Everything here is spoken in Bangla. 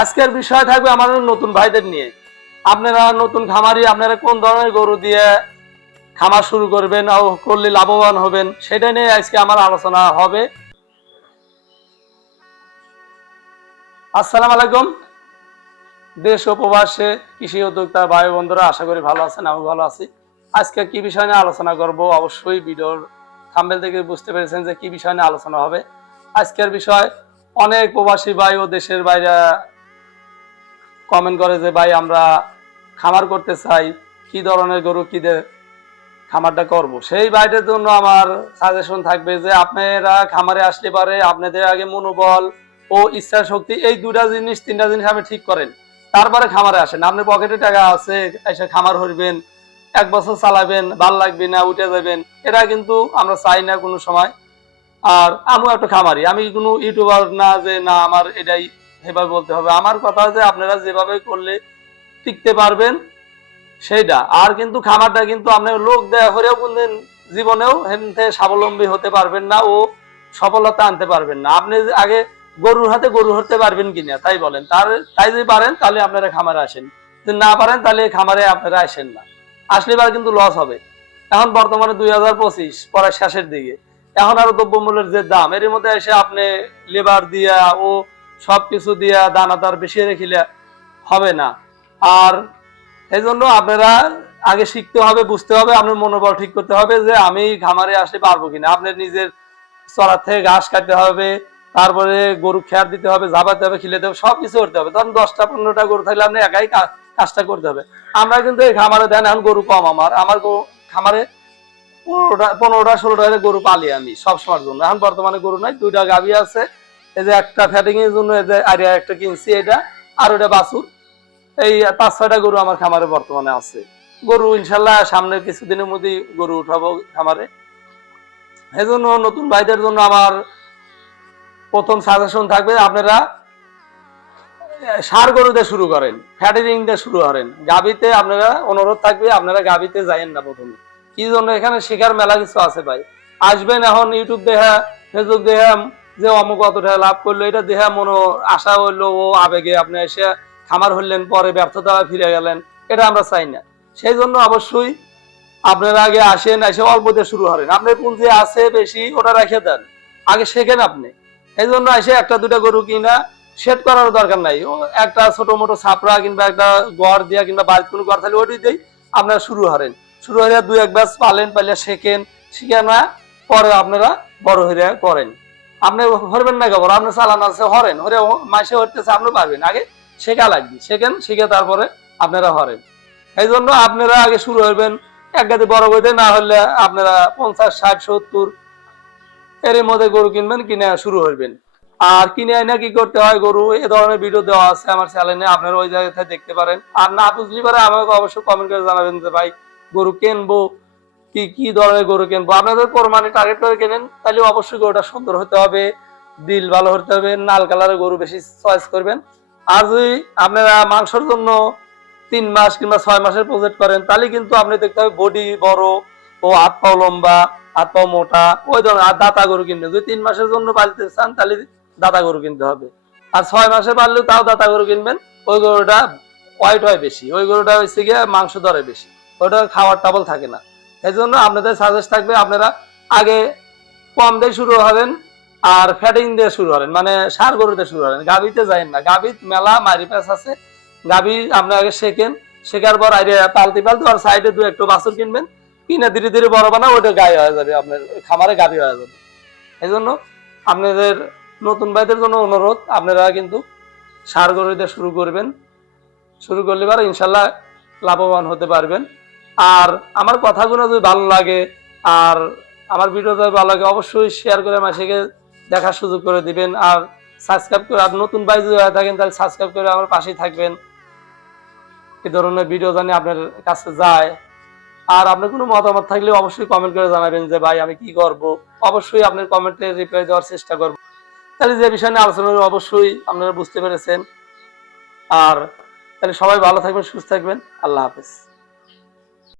আজকের বিষয় থাকবে আমাদের নতুন ভাইদের নিয়ে। আপনারা নতুন খামারি, আপনারা কোন ধরনের গরু দিয়ে খামার শুরু করবেন ও করলে লাভবান হবেন, সেটা নিয়ে আজকে আমার আলোচনা হবে। আসসালামু আলাইকুম। দেশ ও প্রবাসে কৃষি উদ্যোক্তা ভাই বন্ধুরা, আশা করি ভালো আছেন আমি ভালো আছি। আজকে কি বিষয় নিয়ে আলোচনা করব? অবশ্যই ভিডিওর থাম্বেল থেকে বুঝতে পেরেছেন যে কি বিষয় নিয়ে আলোচনা হবে। আজকের বিষয়, অনেক প্রবাসী ভাই ও দেশের বাইরে কমেন্ট করে যে, ভাই, আমরা খামার করতে চাই। কি ধরনের গরু কি খামারটা করব? সেই ভাইদের জন্য আমার সাজেশন থাকবে যে, আপনারা খামারে আসলে পারে আপনাদের আগে মনোবল ও ইচ্ছা শক্তি এই দুটা জিনিস, তিনটা জিনিস আপনি ঠিক করেন। তারপরে খামারে আসেন। আপনার পকেটে টাকা আছে, এসে খামার হইবেন, এক বছর চালাবেন, ভালো লাগবে না, উঠে যাবেন। এটা কিন্তু আমরা চাই না কোনো সময়। আর আমিও একটা খামারি। আমি কোনো ইউটিউবার না যে, না, আমার এটাই সেভাবে বলতে হবে, আমার কথা যে আপনারা যেভাবে করলে টিকতে পারবেন, সেইটা। আর কিন্তু খামারটা কিন্তু আপনার লোক দেয়া হলেও কোনদিন জীবনেও হেন থেকে স্বাবলম্বী হতে পারবেন না ও সফলতা আনতে পারবেন না। আপনি আগে গরুর হাতে গরু হতে পারবেন কিনা, তাই বলেন। তার, তাই যদি পারেন, তাহলে আপনারা খামারে আসেন। যদি না পারেন, তাহলে খামারে আপনারা আসেন না। আসলে এবার কিন্তু লস হবে। এখন বর্তমানে দুই হাজার পঁচিশ পরে শেষের দিকে। এখন আরও দ্রব্যমূল্যের যে দাম এর মধ্যে এসে আপনি লেবার দিয়া ও সবকিছু দিয়া দানাদার বেশি রেখিলে হবে না। আর এই জন্য আপনারা আগে শিখতে হবে, বুঝতে হবে, আপনার মনোবল ঠিক করতে হবে যে আমি খামারে আসতে পারব কিনা। আপনার নিজের চড়ার থেকে ঘাস কাটতে হবে, তারপরে গরু খেয়ার দিতে হবে, জাবাতে হবে খিলাতে হবে সব কিছু করতে হবে। ধরুন দশটা, পনেরোটা গরু থাকলে আপনি একাই কাজটা করতে হবে। আমরা কিন্তু এই খামারে দেন, এখন গরু কম আমার। আমার খামারে পনেরোটা পনেরোটা, ষোলোটা গরু পালি আমি সব সময়ের জন্য। এখন বর্তমানে গরু নাই, দুইটা গাভি আছে। এই যে একটা ফ্যাটিং এর জন্য এই যে আরিয়া একটা কিনছি এটা আর ওটা বাছুর। এই পাঁচ ছয়টা গরু আমার খামারে বর্তমানে আছে। গরু ইনশাল্লাহ সামনের কিছুদিনের মধ্যেই গরু উঠাবো খামারে। এই জন্য নতুন ভাইদের জন্য আমার প্রথম সাজেশন থাকবে আপনারা আহ, ষাঁড় গরু দিয়ে শুরু করেন ফ্যাটারিং দিয়ে শুরু করেন। গাবিতে আপনারা অনুরোধ থাকবে আপনারা গাবিতে যাইয়েন না প্রথমে। কি জন্য এখানে শেখার মেলা কিছু আছে ভাই? আসবেন এখন ইউটিউব দেখা ফেসবুক দেখা যে অমুক অত টাকা লাভ করল, এটা দেহা মনে আশা হইল, ও আবেগে আপনি এসে খামার হইলেন পরে ব্যর্থতা ফিরে গেলেন, এটা আমরা চাই না। সেই জন্য অবশ্যই আপনারা আগে আসেন, এসে অল্প দিয়ে শুরু করেন। আপনার পুঁজি আছে বেশি, ওটা রেখে দেন। আগে শেখেন আপনি। সেই জন্য এসে একটা দুটা গরু কিনা সেট করার দরকার নাই। ও একটা ছোট মোটো ছাপড়া কিংবা একটা গড় দিয়া কিংবা বাড়িতে কোনো গড় থাকলে ওটি দিয়েই আপনারা শুরু করেন। শুরু হয়ে দুই এক ব্যাস পালেন, পাইলে শেখেন, শিখে না, পরে আপনারা বড় হয়ে করেন। আপনি হরবেন না কেবল আপনার চালান আছে হরেন। হরে মাসে হরতেছে আপনি পারবেন আগে শেখা লাগবে। শেখেন, শিখে তারপরে আপনারা হরেন। এই জন্য আপনারা আগে শুরু হইবেন এক গাদি বড় বইতে না হলে আপনারা পঞ্চাশ, ষাট, সত্তর এর মধ্যে গরু কিনবেন, কিনে শুরু হইবেন আর কিনে এনে কি করতে হয় গরু? এ ধরনের ভিডিও দেওয়া আছে আমার চ্যানেলে আপনারা ওই জায়গা থেকে দেখতে পারেন। আর না বুঝলি পারে আমাকে অবশ্যই কমেন্ট করে জানাবেন যে, ভাই, গরু কিনবো কি কি ধরনের গরু কিনবো? আপনাদের প্রমাণে টার্গেট করে কেনেন? তাহলে অবশ্যই গরুটা সুন্দর হতে হবে, দিল ভালো হতে হবে লাল কালারের গরু বেশি চয়েস করবেন। আর যদি আপনারা মাংসের জন্য তিন মাস কিংবা ছয় মাসের প্রজেক্ট করেন, তাহলে কিন্তু আপনি দেখতে হবে বডি বড় ও হাত পাও লম্বা, হাত পাও মোটা, ওই ধরনের আর দাতা গরু কিনবেন। যদি তিন মাসের জন্য পালতে চান, তাহলে দাতা গরু কিনতে হবে। আর ছয় মাসে পারলেও তাও দাতা গরু কিনবেন, ওই গরুটা হোয়াইট হয় বেশি, ওই গরুটা হচ্ছে গিয়ে মাংস ধরে বেশি ওটা খাওয়ার টাবল থাকে না। এই জন্য আপনাদের সাজেস্ট থাকবে আপনারা আগে কম দিয়ে শুরু হবেন আর ফ্যাটিং দিয়ে শুরু করেন মানে সার গরু দিয়ে শুরু করেন গাবিতে যাইন না। গাবিত মেলা মারি প্যাস আছে। গাবি আপনি আগে শেখেন। শেখার পর আইডিয়া পালতে পালতে আর সাইডে দু একটু বাছুর কিনবেন। কিনে ধীরে ধীরে বড় বানা ওইটা গায়ে হয়ে যাবে, আপনার খামারে গাবি হয়ে যাবে। এই জন্য আপনাদের নতুন ভাইদের জন্য অনুরোধ, আপনারা কিন্তু সার গরু দিয়ে শুরু করবেন। শুরু করলে এবার ইনশাল্লাহ লাভবান হতে পারবেন। আর আমার কথাগুলো যদি ভালো লাগে, আর আমার ভিডিও যদি ভালো লাগে, অবশ্যই শেয়ার করে মাসিকে দেখার সুযোগ করে দিবেন। আর সাবস্ক্রাইব করে, আর নতুন ভাই যদি হয়ে থাকেন, তাহলে সাবস্ক্রাইব করে আমার পাশেই থাকবেন। এই ধরনের ভিডিও জানি আপনার কাছে যায়। আর আপনার কোনো মতামত থাকলে অবশ্যই কমেন্ট করে জানাবেন যে, ভাই, আমি কি করব? অবশ্যই আপনার কমেন্টে রিপ্লাই দেওয়ার চেষ্টা করব। তাহলে যে বিষয় নিয়ে আলোচনা অবশ্যই আপনারা বুঝতে পেরেছেন। আর তাহলে সবাই ভালো থাকবেন, সুস্থ থাকবেন। আল্লাহ হাফেজ।